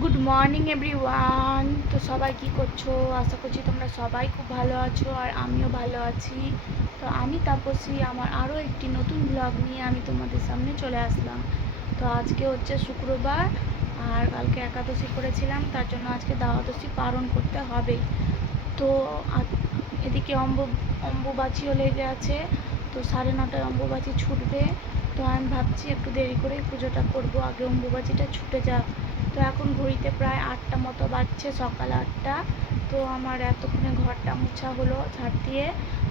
Good morning everyone. তো সবাই কি করছো? আশা করছি তোমরা সবাই খুব ভালো আছো আর আমিও ভালো আছি। তো আমি তাপসী আমার আরও একটি নতুন ব্লগ নিয়ে আমি তোমাদের সামনে চলে আসলাম। তো আজকে হচ্ছে শুক্রবার আর কালকে একাদশী করেছিলাম, তার জন্য আজকে দ্বাদশী পালন করতে হবে। তো এদিকে অম্বুবাচীও লেগে আছে। তো 9:30টায় অম্বুবাচী ছুটবে। তো আমি ভাবছি একটু দেরি করেই পুজোটা করবো, আগে অম্বুবাচীটা ছুটে যাক। তো এখন ঘড়িতে প্রায় 8টা মতো বাজছে, সকাল 8টা। তো আমার এতক্ষণে ঘরটা মোছা হলো ঝাড় দিয়ে,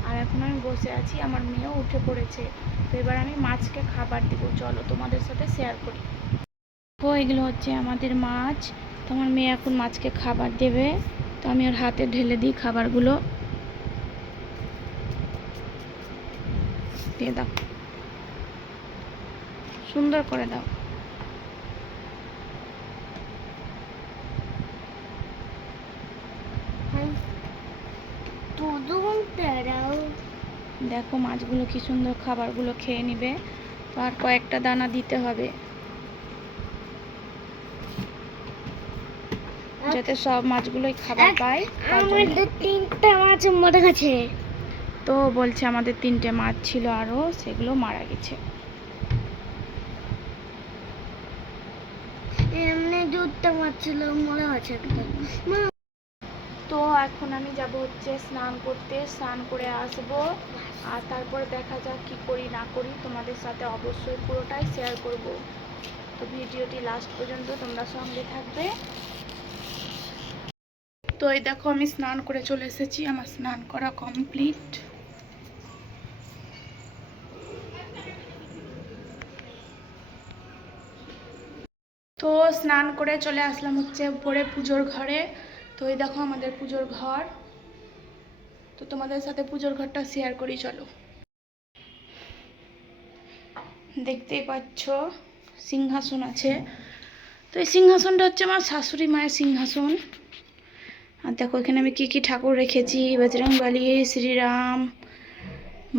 আর এখন আমি বসে আছি, আমার মেয়েও উঠে পড়েছে। তো এবার আমি মাছকে খাবার দিব, চলো তোমাদের সাথে শেয়ার করি। তো এগুলো হচ্ছে আমাদের মাছ। তো আমার মেয়ে এখন মাছকে খাবার দেবে। তো আমি ওর হাতে ঢেলে দিই খাবারগুলো, দিয়ে দাও, সুন্দর করে দাও। দেখো মাছগুলো কি সুন্দর খাবারগুলো খেয়ে নিবে। তো আর কয়েকটা দানা দিতে হবে, যাতে সব মাছগুলোই খাবার পায়। আমাদের 3টা মাছ মরে গেছে। তো বলছে আমাদের 3টে মাছ ছিল আরও, সেগুলো মারা গেছে। এমনি 2টা মাছ ছিল, মরে গেছে। তো এখন আমি যাব হচ্ছে স্নান করতে, স্নান করে আসবো আর তারপরে দেখা যাক কি করি না করি, তোমাদের সাথে অবশ্যই পুরোটাই শেয়ার করব। তো ভিডিওটি লাস্ট পর্যন্ত তোমরা সঙ্গে থাকবে। তো এই দেখো আমি স্নান করে চলে এসেছি, আমার স্নান করা কমপ্লিট। তো স্নান করে চলে আসলাম হচ্ছে উপরে পুজোর ঘরে। তো এই দেখো আমাদের পুজোর ঘর। তো তোমাদের সাথে পুজোর ঘরটা শেয়ার করি, চলো। দেখতেই পাচ্ছ সিংহাসন আছে। তো এই সিংহাসনটা হচ্ছে আমার শাশুড়ি মায়ের সিংহাসন। আর দেখো এখানে আমি কি কি ঠাকুর রেখেছি, বজরংবলী, শ্রীরাম,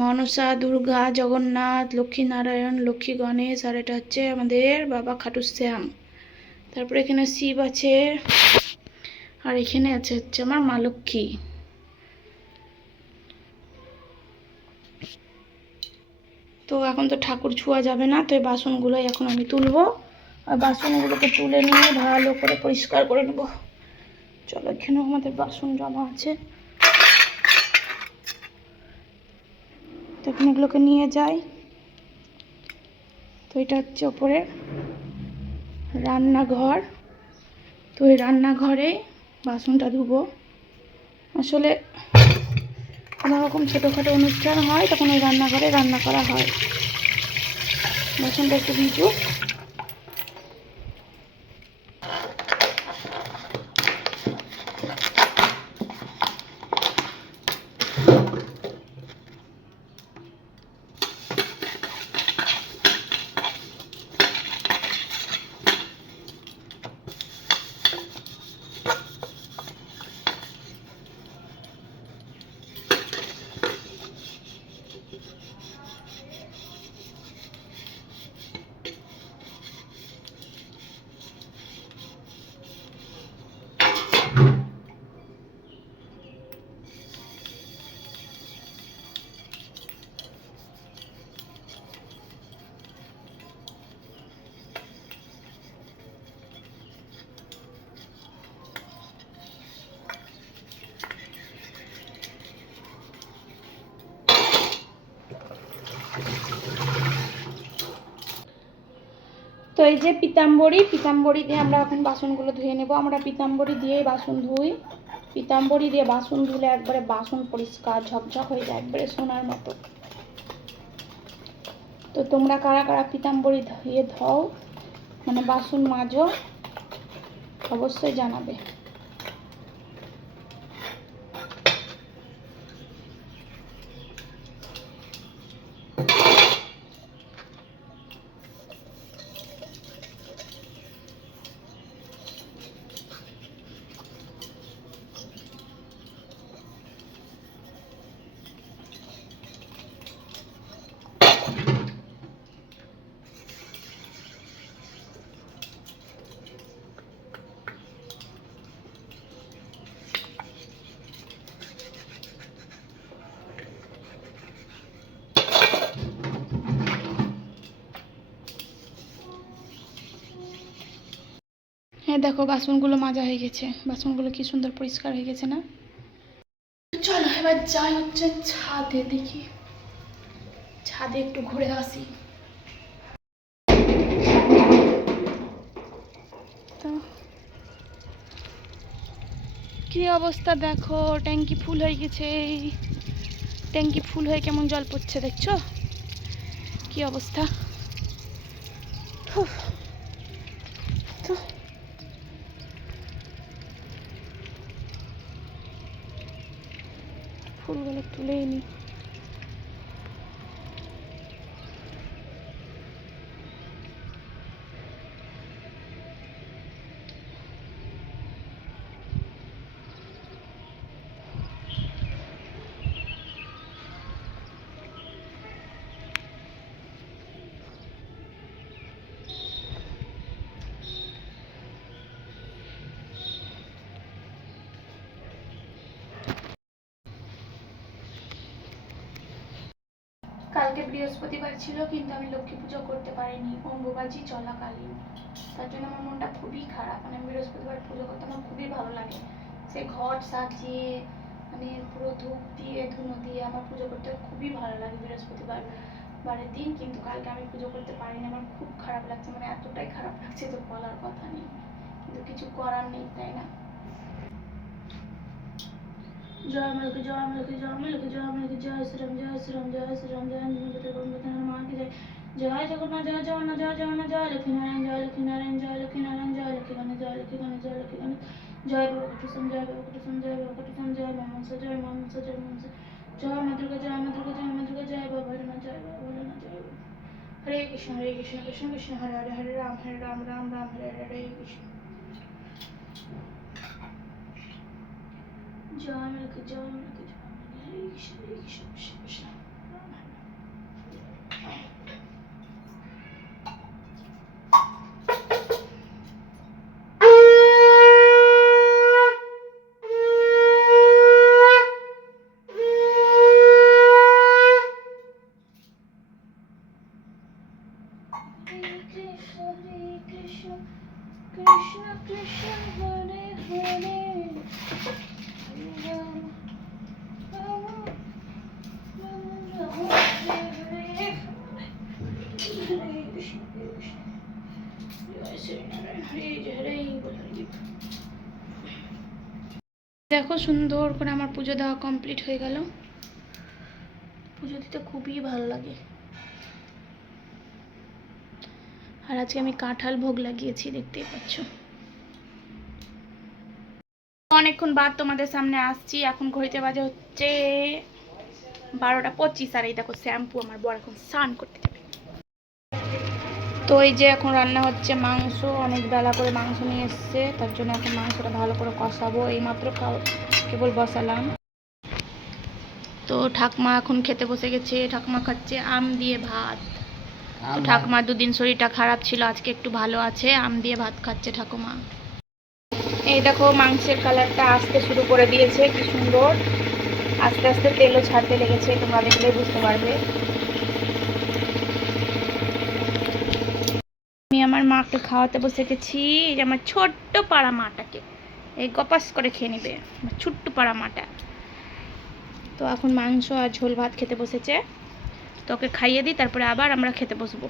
মনসা, দুর্গা, জগন্নাথ, লক্ষ্মীনারায়ণ, লক্ষ্মী গণেশ, আর এটা হচ্ছে আমাদের বাবা খাটু শ্যাম। তারপরে এখানে শিব আছে, আর এখানে আছে হচ্ছে আমার মা লক্ষ্মী। তো এখন তো ঠাকুর ছোঁয়া যাবে না, তো এই বাসনগুলোই এখন আমি তুলবো, আর বাসনগুলোকে তুলে নিয়ে ভালো করে পরিষ্কার করে নেব। চলো, এখানেও আমাদের বাসন জমা আছে, তখন এগুলোকে নিয়ে যাই। তো এটা হচ্ছে ওপরে রান্নাঘর। তো এই রান্নাঘরে বাসনটা ধুবো। আসলে কোনো রকম ছোটোখাটো অনুষ্ঠান হয় তখন ওই রান্নাঘরে রান্না করা হয়। বাসনটা একটু ভিজুক। তো এই যে পিতাম্বরী দিয়ে আমরা এখন বাসনগুলো ধুয়ে নেব। আমরা পিতাম্বরী দিয়েই বাসন ধুই। পিতাম্বরী দিয়ে বাসন ধুলে একবারে বাসন পরিষ্কার ঝকঝক হয়ে যায়, একবারে সোনার মতো। তো তোমরা কারা কারা পিতাম্বরী ধুয়ে ধোও, মানে বাসন মাজো, অবশ্যই জানাবে। হ্যাঁ দেখো বাসনগুলো মাজা হয়ে গেছে, বাসনগুলো কি সুন্দর পরিষ্কার হয়ে গেছে না? চলো এবার যাই হচ্ছে ছাদে, দেখি ছাদে একটু ঘুরে আসি। তো কি অবস্থা দেখো, ট্যাঙ্কি ফুল হয়ে গেছে, ট্যাঙ্কি ফুল হয়ে কেমন জল পড়ছে দেখছো কি অবস্থা। তো ফুলগুলো তুলেই নি। কালকে বৃহস্পতিবার ছিল কিন্তু আমি লক্ষ্মী পুজো করতে পারিনি অম্বুবাচী চলাকালীন, তার জন্য আমার মনটা খুবই খারাপ। মানে বৃহস্পতিবার পুজো করতে আমার খুবই ভালো লাগে, সে ঘট সাজিয়ে মানে পুরো ধূপ দিয়ে ধুনো দিয়ে আমার পুজো করতে খুবই ভালো লাগে বৃহস্পতিবার বারের দিন। কিন্তু কালকে আমি পুজো করতে পারিনি, আমার খুব খারাপ লাগছে, মানে এতটাই খারাপ লাগছে তো বলার কথা নেই, কিন্তু কিছু করার নেই, তাই না? জয় মা লক্ষ্মী, জয় মা লক্ষ্মী, জয় মা লক্ষ্মী, জয় মা লক্ষ্মী, জয় শ্রীরাম, জয় শ্রীরাম, জয় শ্রীরাম, জয় হনুমানকে জয়, জয় জগন্নাথ, জয় জগন্নাথ, জয় জগন্নাথ, জয় লক্ষ্মীনারায়ণ, জয় লক্ষ্মীনারায়ণ, জয় লক্ষ্মীনারায়ণ, জয় লক্ষ্মী গণেশ, জয় লক্ষ্মী গণেশ, জয় লক্ষ্মী গণেশ, জয় বাবুকুটুসম, জয় বাবুকুটুসম, জয় বাবুকুটুসম, জয় মমংস, জয় মমংস, জয় মমংস, জয় মা দুর্গা, জয় মা দুর্গা, জয় মা দুর্গা, জয় বাবা ভোলেনাথ, জয় বাবা ভোলেনাথ, জয় বাবা। হরে কৃষ্ণ কৃষ্ণ কৃষ্ণ হরে হরে, হরে রাম রাম রাম হরে হরে কৃষ্ণ। জয় মা লক্ষ্মী, জয় মা লক্ষ্মী, জয় হরে কৃষ্ণ কৃষ্ণ কৃষ্ণ। কৃষ্ণ কৃষ্ণ হরে হরে, দেখো সুন্দর করে আমার পুজো দেওয়া কমপ্লিট হয়ে গেল। পুজো দিতে খুবই ভালো লাগে। আর আজকে আমি কাঁঠাল ভোগ লাগিয়েছি, দেখতেই পাচ্ছ। অনেকক্ষণ বাদ তোমাদের সামনে আসছি, এখন ঘড়িতে বাজে হচ্ছে 12টা 25। আর এই দেখো শ্যাম্পু, আমার বর এখন স্নান করতে যাবে। তো এই যে এখন রান্না হচ্ছে মাংস, অনেক বেলা করে মাংস নিয়ে এসছে, তার জন্য এখন মাংসটা ভালো করে কষাবো, এইমাত্র কেবল বসালাম। তো ঠাকুমা এখন খেতে বসে গেছে, ঠাকুমা খাচ্ছে আম দিয়ে ভাত। তো ঠাকুমার দুদিন শরীরটা খারাপ ছিল, আজকে একটু ভালো আছে, আম দিয়ে ভাত খাচ্ছে ঠাকুমা। এই দেখো মাংসের কালারটা আসতে শুরু করে দিয়েছে, কি সুন্দর, আস্তে আস্তে তেলও ছাড়তে লেগেছে, তোমরা দেখলে বুঝতে পারবে। আমি আমার মাকে খাওয়াতে বসে গেছি, এই যে আমার ছোট্ট পাড়া মাটাকে, এই গপাস করে খেয়ে নিবে আমার ছোট্ট পাড়া মাটা। তো এখন মাংস আর ঝোল ভাত খেতে বসেছে, তোকে খাইয়ে দিই, তারপরে আবার আমরা খেতে বসবো।